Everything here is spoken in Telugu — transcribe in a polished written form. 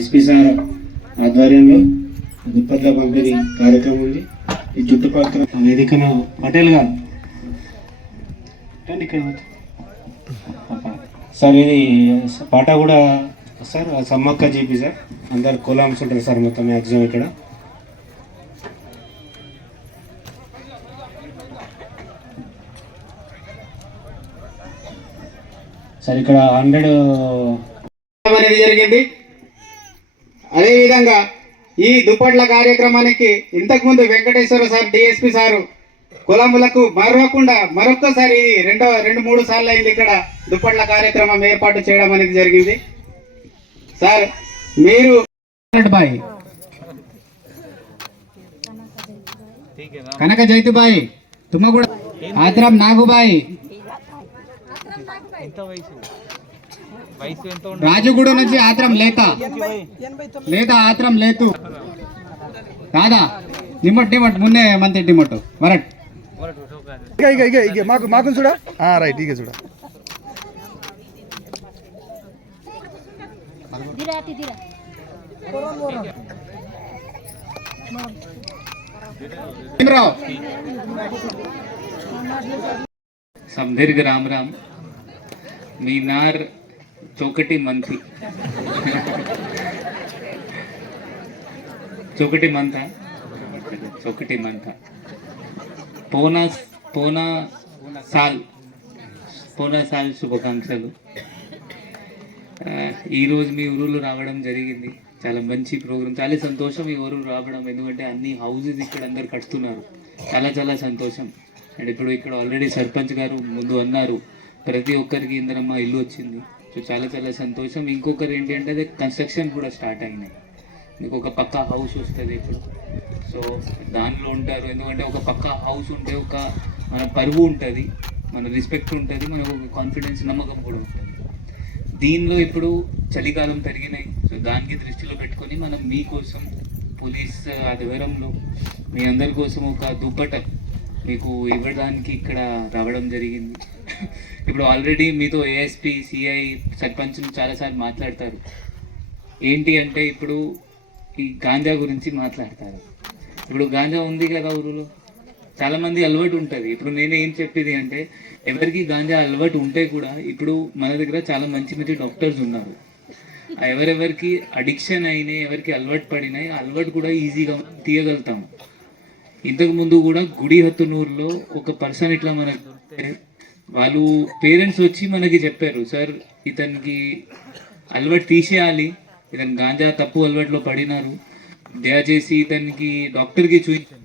ఎస్పీ సార్ ఆధ్వర్యంలో దుప్పట్ల పంపిణీ కార్యక్రమం ఉంది. ఈ చుట్టుపక్కల వేదికను పటేల్ గారు ఇక్కడ సార్, ఇది పాట కూడా సార్ సమ్మక్క జీపీ సార్, అందరు కోలాంస్ ఉంటారు సార్ మొత్తం మ్యాక్సిమం ఇక్కడ. సార్ ఇక్కడ 100 అనేది జరిగింది. అదేవిధంగా ఈ దుప్పట్ల కార్యక్రమానికి ఇంతకుముందు వెంకటేశ్వర సార్ డిఎస్పి సారు కులములకు మరవకుండా మరొక్కసారి 2-3 సార్లు అయింది ఇక్కడ దుప్పట్ల కార్యక్రమం ఏర్పాటు చేయడం అనేది జరిగింది. సార్ మీరు బాయ్ కనక జైతుబాయి తుమ్మగూడ ఆత్రం నాగుబాయి రాజుగూడ నుంచి ఆత్రం లేత ఆత్రం లేతు దాదా నిమ్మట్ ముందే మంత్రి నిమ్మట్టు వరట్ మాకు చూడ రైట్ ఇక చూడ समदीर्घ राम राम मीनार चौकटी मंथी चौकटी मंथा పోనా సాల్ శుభాకాంక్షలు. ఈరోజు మీ ఊరులో రావడం జరిగింది. చాలా మంచి ప్రోగ్రాం, చాలా సంతోషం ఈ ఊరు రావడం. ఎందుకంటే అన్ని హౌజెస్ ఇక్కడ అందరు కడుతున్నారు, చాలా సంతోషం. అండ్ ఇప్పుడు ఇక్కడ ఆల్రెడీ సర్పంచ్ గారు ముందు అన్నారు ప్రతి ఒక్కరికి ఇందరమ్మ ఇల్లు వచ్చింది. సో చాలా సంతోషం. ఇంకొకరు ఏంటి అంటే అదే కన్స్ట్రక్షన్ కూడా స్టార్ట్ అయినాయి. మీకు ఒక పక్కా హౌస్ వస్తుంది ఇప్పుడు. సో దానిలో ఉంటారు. ఎందుకంటే ఒక పక్కా హౌస్ ఉంటే ఒక మన పరువు ఉంటుంది, మన రెస్పెక్ట్ ఉంటుంది, మనకు ఒక కాన్ఫిడెన్స్ నమ్మకం కూడా ఉంటుంది. దీనిలో ఇప్పుడు చలికాలం పెరిగినాయి. సో దానికి దృష్టిలో పెట్టుకొని మనం మీకోసం పోలీస్ ఆధ్వర్యంలో మీ అందరి కోసం ఒక దుప్పట మీకు ఇవ్వడానికి ఇక్కడ రావడం జరిగింది. ఇప్పుడు ఆల్రెడీ మీతో ఏఎస్పీ సిఐ సర్పంచ్ చాలాసార్లు మాట్లాడతారు. ఏంటి అంటే ఇప్పుడు ఈ గాంజా గురించి మాట్లాడతారు. ఇప్పుడు గాంజా ఉంది కదా ఊరిలో, చాలామంది అలవాటు ఉంటుంది. ఇప్పుడు నేను ఏం చెప్పేది అంటే ఎవరికి గాంజా అలవాటు ఉంటే కూడా ఇప్పుడు మన దగ్గర చాలా మంచి డాక్టర్స్ ఉన్నారు. ఎవరెవరికి అడిక్షన్ అయినాయి, ఎవరికి అలవాటు పడినాయి, అలవాటు కూడా ఈజీగా తీయగలుగుతాము. ఇంతకుముందు కూడా గుడిహత్తునూరులో ఒక పర్సన్ ఇట్లా మనకు వాళ్ళు పేరెంట్స్ వచ్చి మనకి చెప్పారు, సార్ ఇతనికి అలవాటు తీసేయాలి, ఇతను గాంజా తప్పు అలవాటులో పడినారు, దయచేసి ఇతనికి డాక్టర్కి చూపించారు.